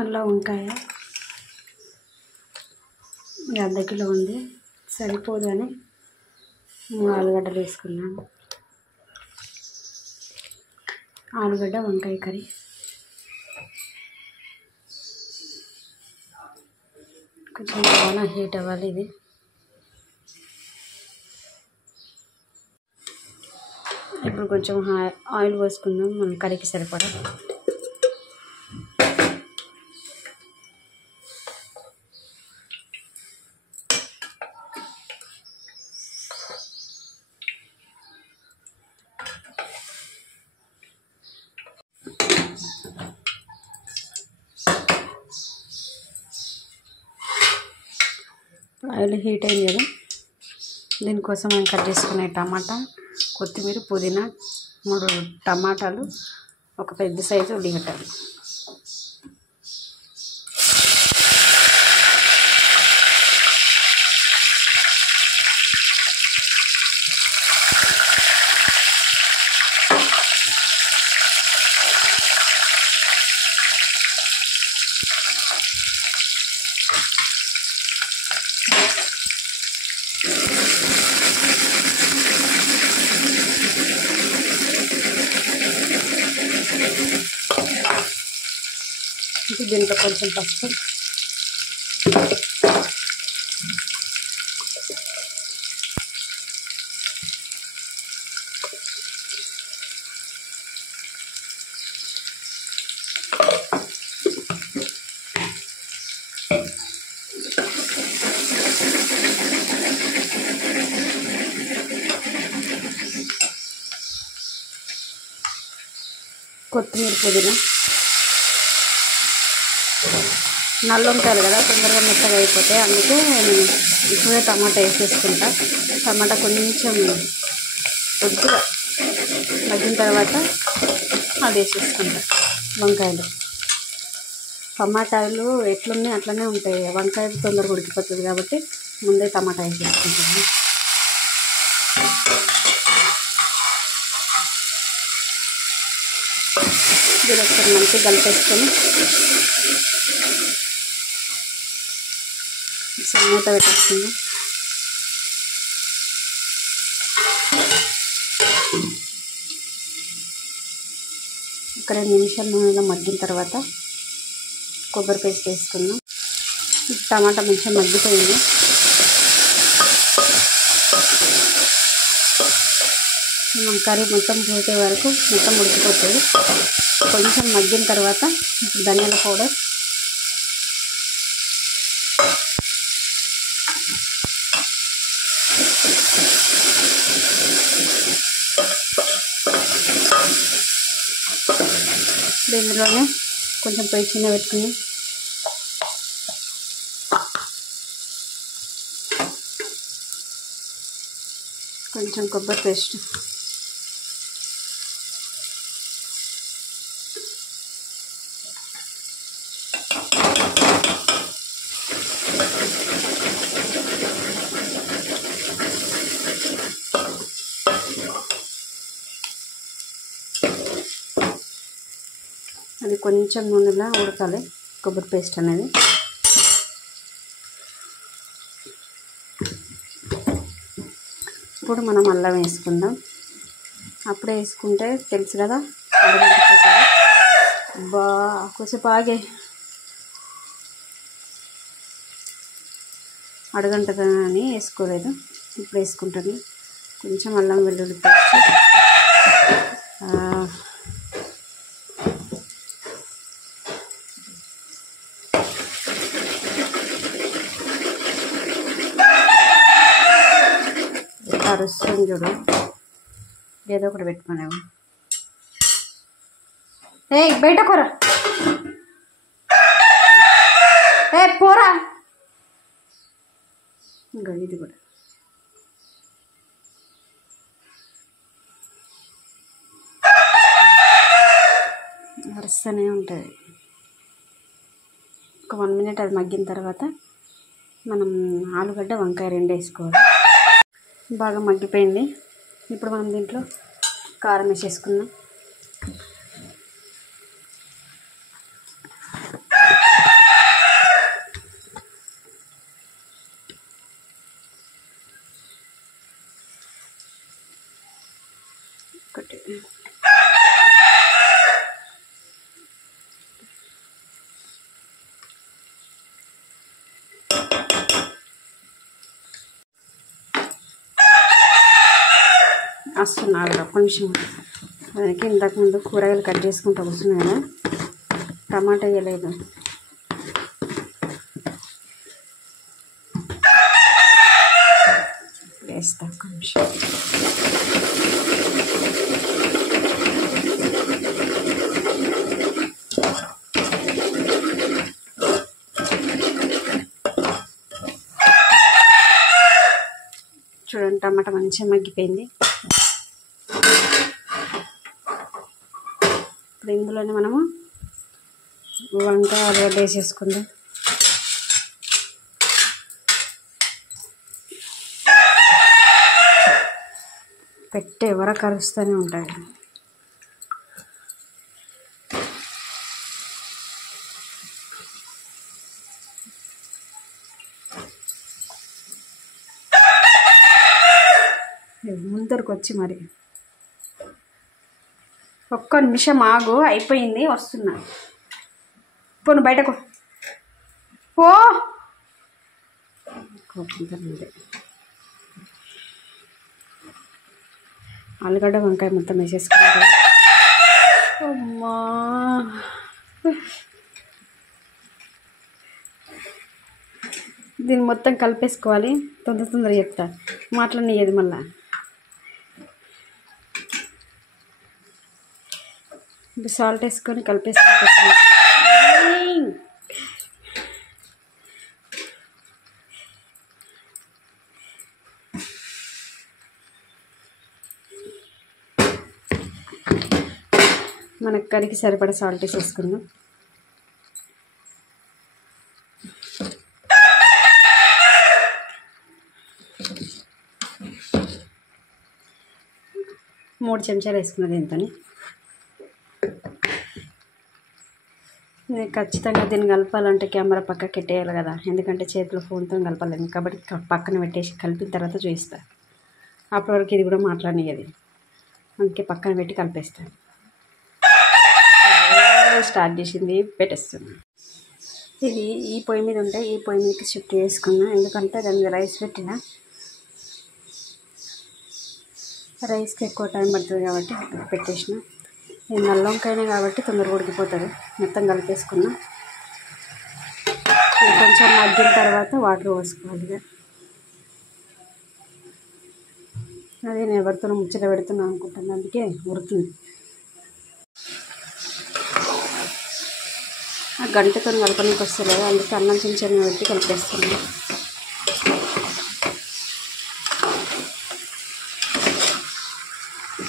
అలా వంకాయ అర్ధ కిలో ఉంది, సరిపోదని 3 ఆలుగడ్డలు వేసుకున్నాను. ఆలుగడ్డ వంకాయ కర్రీ. కొంచెం బాగా హీట్ అవ్వాలి ఇది. ఇప్పుడు కొంచెం ఆయిల్ పోసుకుందాం మన కర్రీకి సరిపడా. ఆయిల్ హీట్ అయింది కదా, దీనికోసం మనం కట్ చేసుకునే టమాటా, కొత్తిమీర, పుదీనా, 3 టమాటాలు, ఒక పెద్ద సైజు ఉల్లిగడ్డలు. దీంట్లో కొంచెం పసుపు, కొత్తిమీర, పుదీనా. నల్ల ఉంటారు కదా, తొందరగా మెత్తగా అయిపోతాయి, అందుకే నేను ఇప్పుడే టమాటా వేసేసుకుంటా. టమాటా కొంచెం కొద్దిగా మగ్గిన తర్వాత అది వేసేసుకుంటా. వంకాయలు, టమాటాలు ఎట్లున్నాయి అట్లనే ఉంటాయి, వంకాయలు తొందరగా ఉడికిపోతుంది కాబట్టి ముందే టమాటా వేసేసుకుంటాను. ఇది ఒకసారి మంచిగా కలిపేసుకొని మూత పెట్టేస్తుంది. ఒక 2 నిమిషాలు నూనెలో మగ్గిన తర్వాత కొబ్బరి పేస్ట్ వేసుకుందాం. టమాటా మంచిగా మగ్గిపోయింది. మనం కర్రీ మొత్తం పోసే వరకు మొత్తం ఉడికిపోతుంది. కొంచెం మగ్గిన తర్వాత ధనియాల పౌడర్, దీనిలోనే కొంచెం పొయ్యి చిన్న పెట్టుకుని కొంచెం కొబ్బరి పేస్ట్, అది కొంచెం నూనెలా ఉడకాలి కొబ్బరి పేస్ట్ అనేది. ఇప్పుడు మనం అల్లం వేసుకుందాం. అప్పుడే వేసుకుంటే తెలుసు కదా అడగంటుపోతుంది. కొంచెం ఆగే అడగంటదని వేసుకోలేదు, ఇప్పుడు వేసుకుంటాను. కొంచెం అల్లం వెల్లుల్లి పేస్ట్, అరుస్తుంది చూడు, ఏదో ఒకటి పెట్టుకునేవు. బయట కూర పోరా. ఇంకా ఇది కూడా అరుస్తూనే ఉంటుంది. ఒక 1 మినిట్ అది మగ్గిన తర్వాత మనం ఆలుగడ్డ, వంకాయ 2 వేసుకోవాలి. బాగా మగ్గిపోయింది. ఇప్పుడు మనం దీంట్లో కారం వేసేసుకుందాం. వస్తున్నారు ఒక్క నిమిషం. దానికి ఇంతకుముందు కూరగాయలు కట్ చేసుకుంటూ వస్తున్నాయి కదా, టమాటా వేయలేదు. వేస్తా ఒక్క నిమిషం. చూడండి టమాటా మంచిగా మగ్గిపోయింది. ఇప్పుడు ఇందులోనే మనము వంకాయ ఆలుగడ్డ వేసేసుకుందాం. పెట్టే వరకు కలుస్తూనే ఉంటాయి. ముందరకు వచ్చి మరి ఒక్క నిమిషం ఆగు, అయిపోయింది, వస్తున్నా. పోను బయటకు పో. ఆలుగడ్డ వంకాయ మొత్తం వేసేసుకుంటాం. అమ్మా దీన్ని మొత్తం కలిపేసుకోవాలి. తొందర చెప్తా, మాట్లాడనియ్యేది మళ్ళా. ఇప్పుడు సాల్ట్ వేసుకొని కలిపేసుకుంటాం. మనకు కరికి సరిపడా సాల్ట్ వేసేసుకుందాం. మూడు చెంచాలు వేసుకున్నది ఎంతని. నేను ఖచ్చితంగా దీన్ని కలపాలంటే కెమెరా పక్కకి పెట్టేయాలి కదా, ఎందుకంటే చేతిలో ఫోన్తో కలపాలేము. కాబట్టి పక్కన పెట్టేసి కలిపిన తర్వాత చూపిస్తాను. అప్పటి వరకు ఇది కూడా మాట్లాడనియ్యది, అందుకే పక్కన పెట్టి కలిపేస్తాను. స్టార్ట్ చేసింది, పెట్టేస్తున్నాను. ఇది ఈ పొయ్యి మీద ఉంటే ఈ పొయ్యి మీదకి షిఫ్ట్ చేసుకున్నా, ఎందుకంటే దాని మీద రైస్ పెట్టిన రైస్కి ఎక్కువ టైం పడుతుంది కాబట్టి పెట్టేసిన. ఇది నల్ల వంకాయనే కాబట్టి తొందరగా ఉడికిపోతుంది. మొత్తం కలిపేసుకున్నా. కొంచెం మగ్గిన తర్వాత వాటర్ పోసుకోవాలి. అదే నేను ఎవరితోనో ముచ్చట పెడుతున్నా అనుకుంటాను, అందుకే ఉడుతుంది. ఆ గంటతో కలపడానికి వస్తలేదు, అందుకే అన్నం చిన్న పెట్టి కలిపేస్తున్నాను.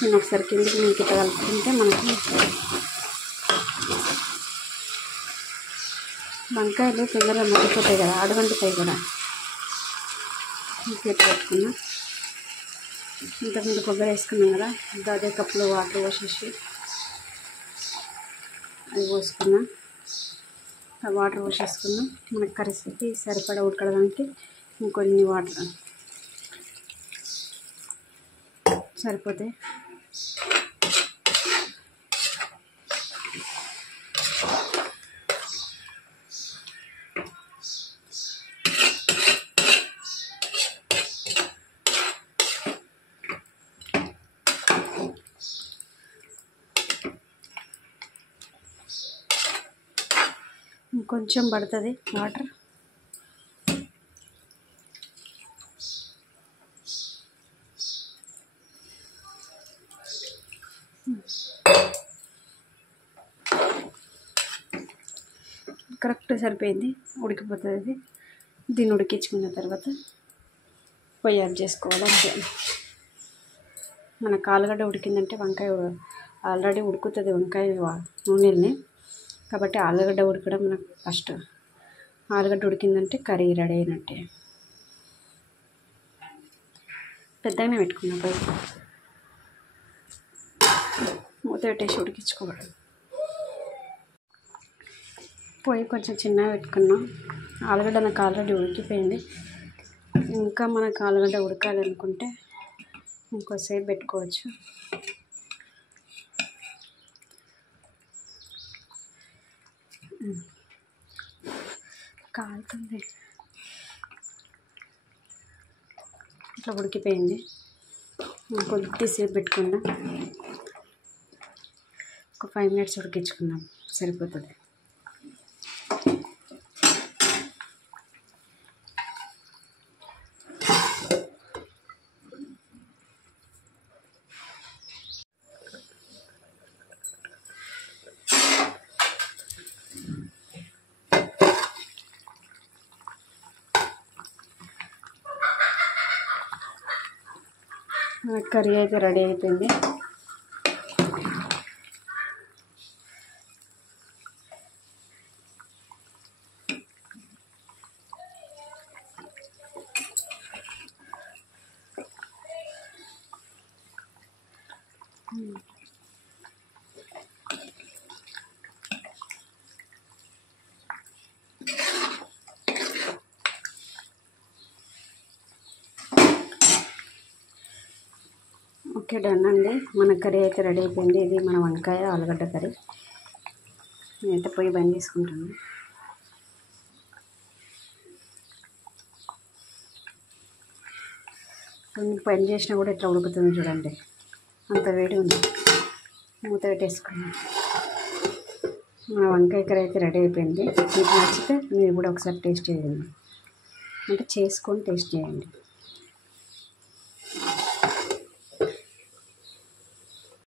నేను ఒకసారి కిందికి మీకు ఇట్లా కలుపుకుంటే మనకి వంకాయలు తొందరగా మగ్గిపోతాయి కదా, అడుగంటుతాయి కూడా. ఇంక ఇట్లా పెట్టుకున్నా. ఇంతకుముందు కొబ్బరి వేసుకున్నాం కదా, ఇంకా అదే కప్పులో వాటర్ పోసేసి అది పోసుకున్నా. ఆ వాటర్ పోసేసుకున్నా. మనకి కర్రీకి సరిపడా ఉడకడానికి ఇంకొన్ని వాటర్ సరిపోతాయి. ఇంకొంచెం పడుతుంది వాటర్. కరెక్ట్ సరిపోయింది, ఉడికిపోతుంది అది. దీన్ని ఉడికించుకున్న తర్వాత పొయ్యి ఆఫ్ చేసుకోవాలి అంతే. మన ఆలుగడ్డ ఉడికిందంటే వంకాయ ఆల్రెడీ ఉడుకుతుంది, వంకాయ నూనెల్ని. కాబట్టి ఆలుగడ్డ ఉడకడం మనకు ఫస్ట్. ఆలుగడ్డ ఉడికిందంటే కర్రీ రెడీ అయినట్టే. పెద్దగానే పెట్టుకున్నా పొయ్యి, మూత పెట్టేసి ఉడికించుకోవడం. పొయ్యి కొంచెం చిన్నగా పెట్టుకున్నాం. ఆలుగడ్డ నాకు ఆల్రెడీ ఉడికిపోయింది. ఇంకా మనకు ఆలుగడ్డ ఉడకాలనుకుంటే ఇంకోసేపు పెట్టుకోవచ్చు. కాలుతుంది, ఇట్లా ఉడికిపోయింది. కొద్దిసేపు పెట్టుకుందాం. ఒక 5 minutes ఉడికించుకుందాం, సరిపోతుంది. కర్రీ అయితే రెడీ అయిపోయింది. ఓకే, డన్ అండి. మన కర్రీ అయితే రెడీ అయిపోయింది. ఇది మన వంకాయ ఆలుగడ్డ కర్రీ. నేనైతే పొయ్యి బంద్ చేసుకుంటాను. కొన్ని పని చేసినా కూడా ఎట్లా ఉడుకుతుంది చూడండి, అంత వేడి ఉంది. మూత పెట్టేసుకున్నాం. మన వంకాయ కర్రీ అయితే రెడీ అయిపోయింది. మీకు నచ్చితే మీరు కూడా ఒకసారి టేస్ట్ చేయండి, అంటే చేసుకొని టేస్ట్ చేయండి.